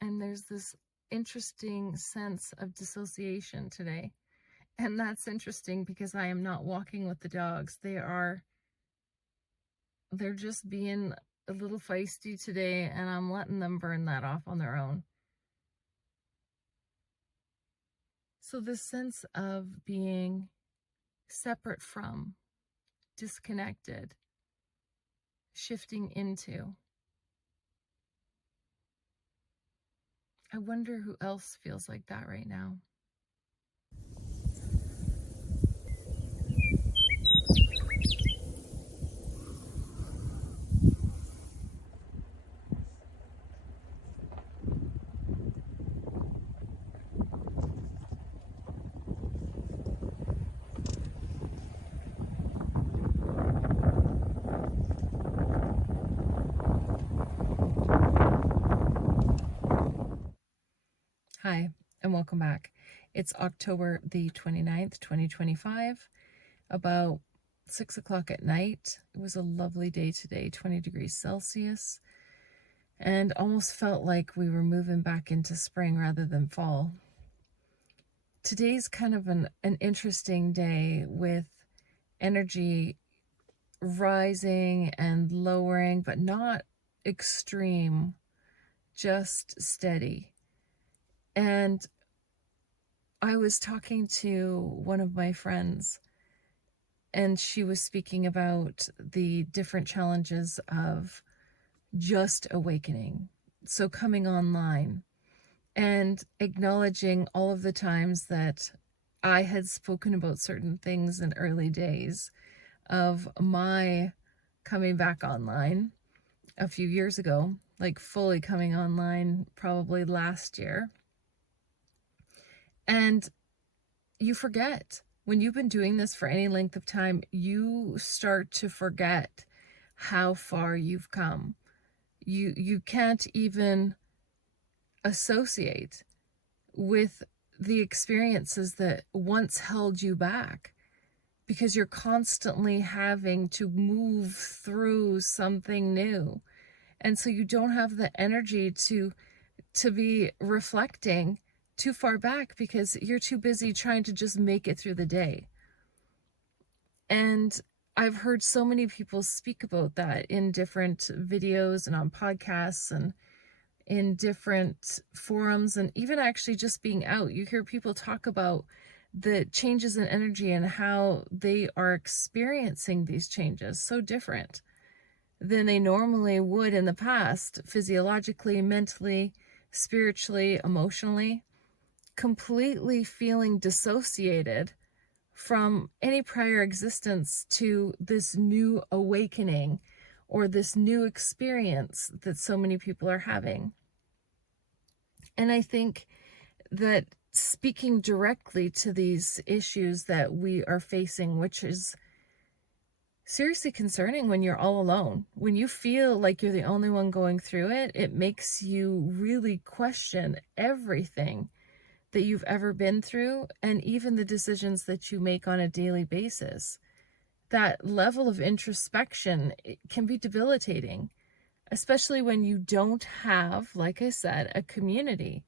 And there's this interesting sense of dissociation today. And that's interesting because I am not walking with the dogs. They're just being a little feisty today, and I'm letting them burn that off on their own. So this sense of being separate from, disconnected, shifting into. I wonder who else feels like that right now. Hi, and welcome back. It's October the 29th, 2025, about 6 o'clock at night. It was a lovely day today, 20 degrees Celsius, and almost felt like we were moving back into spring rather than fall. Today's kind of an interesting day with energy rising and lowering, but not extreme, just steady. And I was talking to one of my friends, and she was speaking about the different challenges of just awakening. So coming online and acknowledging all of the times that I had spoken about certain things in early days of my coming back online a few years ago, like fully coming online probably last year. And you forget. When you've been doing this for any length of time, you start to forget how far you've come. You can't even associate with the experiences that once held you back because you're constantly having to move through something new. And so you don't have the energy to be reflecting too far back because you're too busy trying to just make it through the day. And I've heard so many people speak about that in different videos and on podcasts and in different forums, and even actually just being out. You hear people talk about the changes in energy and how they are experiencing these changes so different than they normally would in the past, physiologically, mentally, spiritually, emotionally. Completely feeling dissociated from any prior existence to this new awakening or this new experience that so many people are having. And I think that speaking directly to these issues that we are facing, which is seriously concerning when you're all alone, when you feel like you're the only one going through it, it makes you really question everything that you've ever been through, and even the decisions that you make on a daily basis. That level of introspection can be debilitating, especially when you don't have, like I said, a community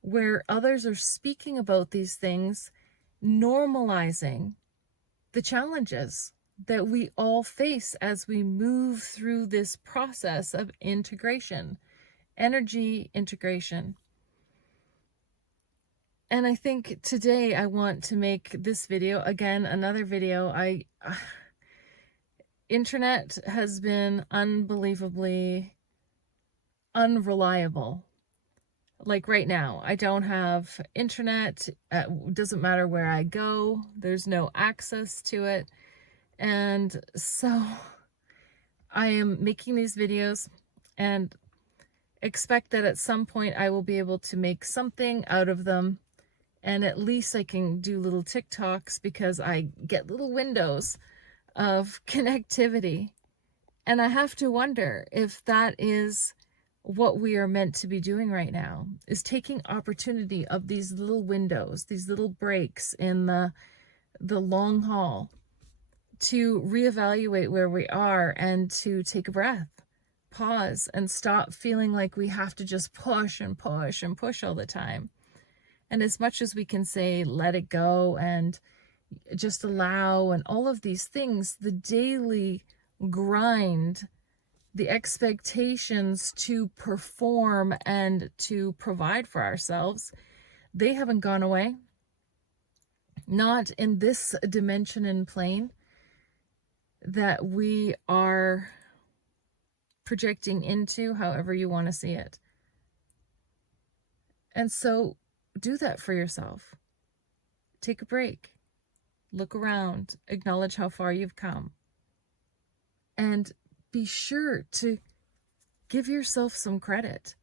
where others are speaking about these things, normalizing the challenges that we all face as we move through this process of integration, energy integration. And I think today I want to make this video, again, another video. Internet has been unbelievably unreliable. Like right now, I don't have internet. Doesn't matter where I go. There's no access to it. And so I am making these videos and expect that at some point I will be able to make something out of them. And at least I can do little TikToks because I get little windows of connectivity. And I have to wonder if that is what we are meant to be doing right now, is taking opportunity of these little windows, these little breaks in the long haul to reevaluate where we are and to take a breath, pause and stop feeling like we have to just push and push and push all the time. And as much as we can say, let it go and just allow and all of these things, the daily grind, the expectations to perform and to provide for ourselves, they haven't gone away. Not in this dimension and plane that we are projecting into, however you want to see it. And so do that for yourself. Take a break. Look around. Acknowledge how far you've come. And be sure to give yourself some credit.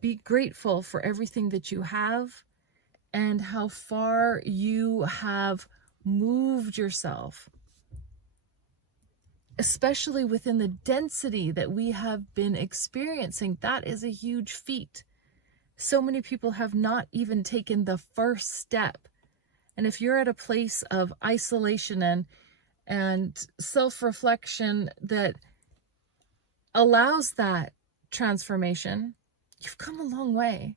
Be grateful for everything that you have and how far you have moved yourself, especially within the density that we have been experiencing. That is a huge feat. So many people have not even taken the first step. And if you're at a place of isolation and self-reflection that allows that transformation, you've come a long way.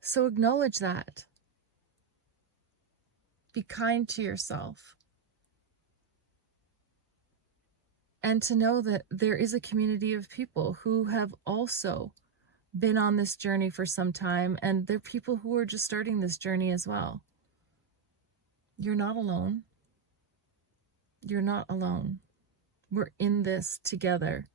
So acknowledge that. Be kind to yourself. And to know that there is a community of people who have also been on this journey for some time, and there are people who are just starting this journey as well. You're not alone. You're not alone. We're in this together.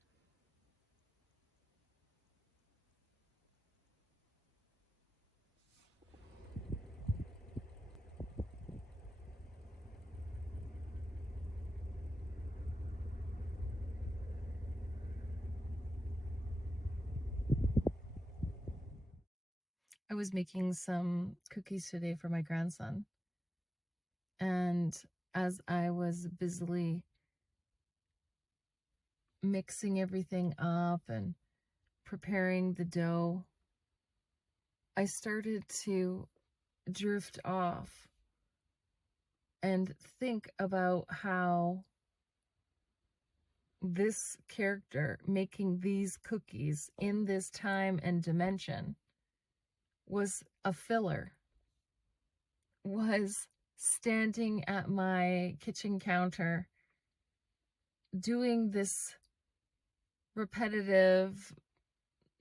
I was making some cookies today for my grandson. And as I was busily mixing everything up and preparing the dough, I started to drift off and think about how this character making these cookies in this time and dimension was a filler, was standing at my kitchen counter doing this repetitive,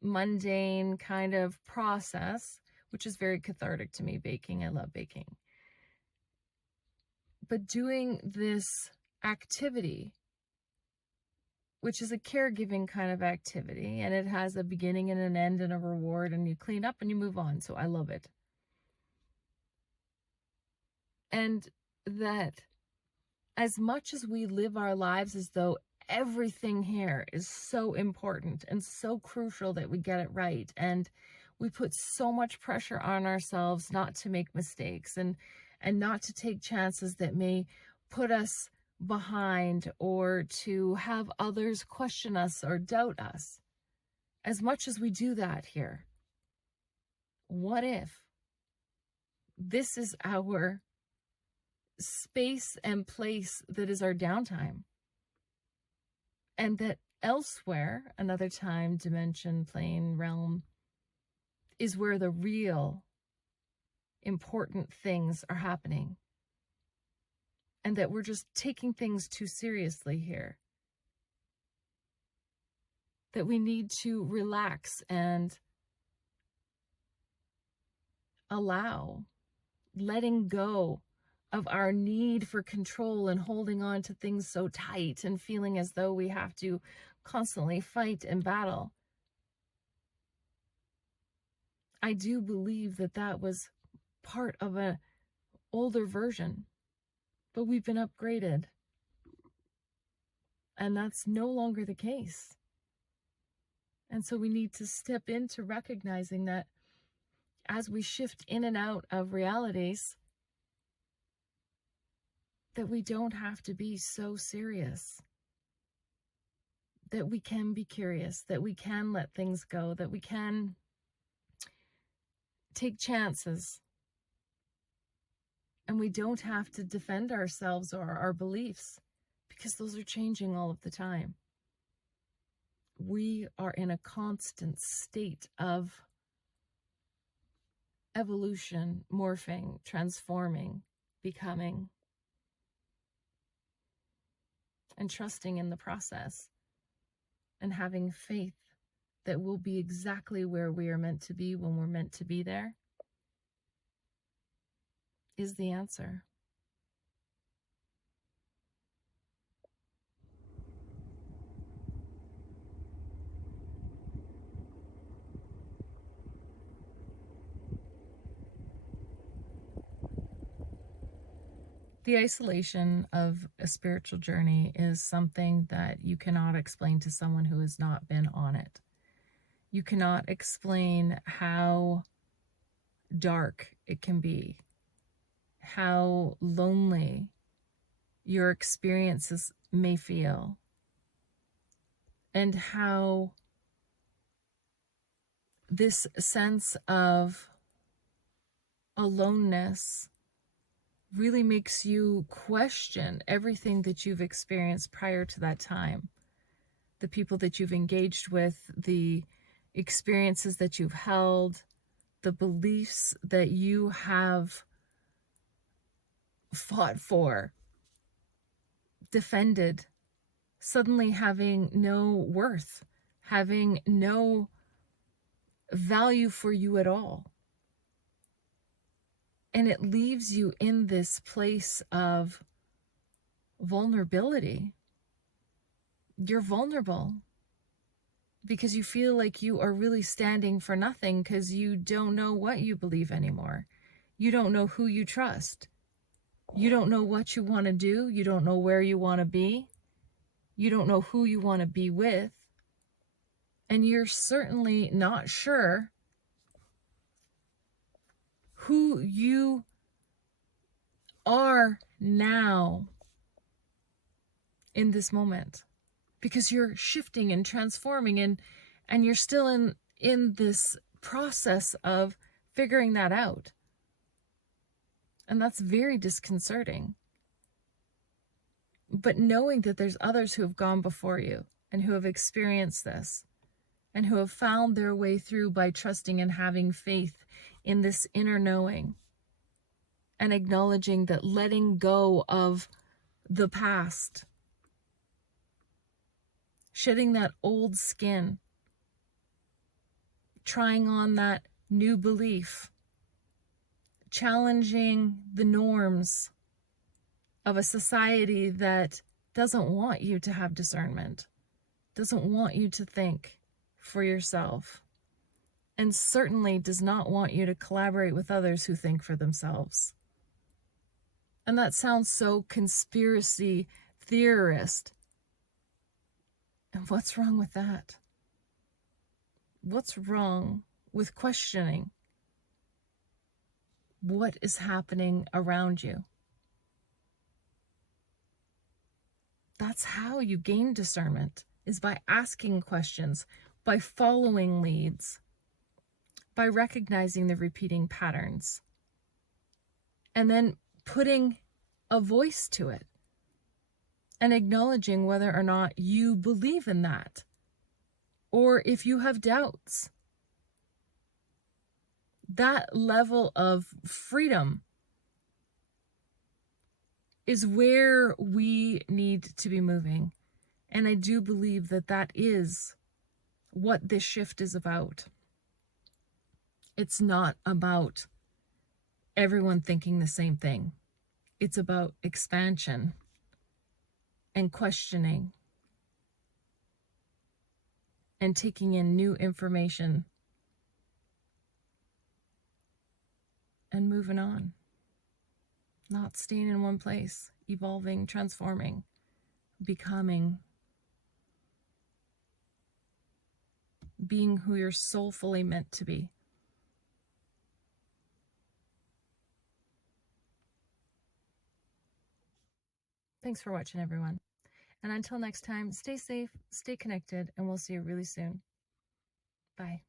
mundane kind of process, which is very cathartic to me, baking. I love baking. But doing this activity, which is a caregiving kind of activity, and it has a beginning and an end and a reward, and you clean up and you move on. So I love it. And that as much as we live our lives as though everything here is so important and so crucial that we get it right, and we put so much pressure on ourselves not to make mistakes and not to take chances that may put us behind, or to have others question us or doubt us. As much as we do that here, what if this is our space and place that is our downtime, and that elsewhere, another time, dimension, plane, realm, is where the real important things are happening, and that we're just taking things too seriously here, that we need to relax and allow letting go of our need for control and holding on to things so tight and feeling as though we have to constantly fight and battle. I do believe that that was part of an older version, but we've been upgraded, and that's no longer the case. And so we need to step into recognizing that as we shift in and out of realities, that we don't have to be so serious, that we can be curious, that we can let things go, that we can take chances, and we don't have to defend ourselves or our beliefs, because those are changing all of the time. we are in a constant state of evolution, morphing, transforming, becoming, and trusting in the process, and having faith that we'll be exactly where we are meant to be when we're meant to be there is the answer. The isolation of a spiritual journey is something that you cannot explain to someone who has not been on it. You cannot explain how dark it can be, how lonely your experiences may feel, and how this sense of aloneness really makes you question everything that you've experienced prior to that time. The people that you've engaged with, the experiences that you've held, the beliefs that you have fought for, defended, suddenly having no worth, having no value for you at all. And it leaves you in this place of vulnerability. You're vulnerable because you feel like you are really standing for nothing because you don't know what you believe anymore. You don't know who you trust. You don't know what you want to do. You don't know where you want to be. You don't know who you want to be with. And you're certainly not sure who you are now in this moment, because you're shifting and transforming, and you're still in this process of figuring that out. And that's very disconcerting. But knowing that there's others who have gone before you and who have experienced this and who have found their way through by trusting and having faith in this inner knowing, and acknowledging that letting go of the past, shedding that old skin, trying on that new belief, challenging the norms of a society that doesn't want you to have discernment, doesn't want you to think for yourself, and certainly does not want you to collaborate with others who think for themselves. And that sounds so conspiracy theorist. And what's wrong with that? What's wrong with questioning what is happening around you? That's how you gain discernment, is by asking questions, by following leads, by recognizing the repeating patterns, and then putting a voice to it and acknowledging whether or not you believe in that, or if you have doubts. That level of freedom is where we need to be moving. And I do believe that that is what this shift is about. It's not about everyone thinking the same thing. It's about expansion and questioning and taking in new information and moving on. Not staying in one place, evolving, transforming, becoming, being who you're soulfully meant to be. Thanks for watching, everyone. And until next time, stay safe, stay connected, and we'll see you really soon. Bye.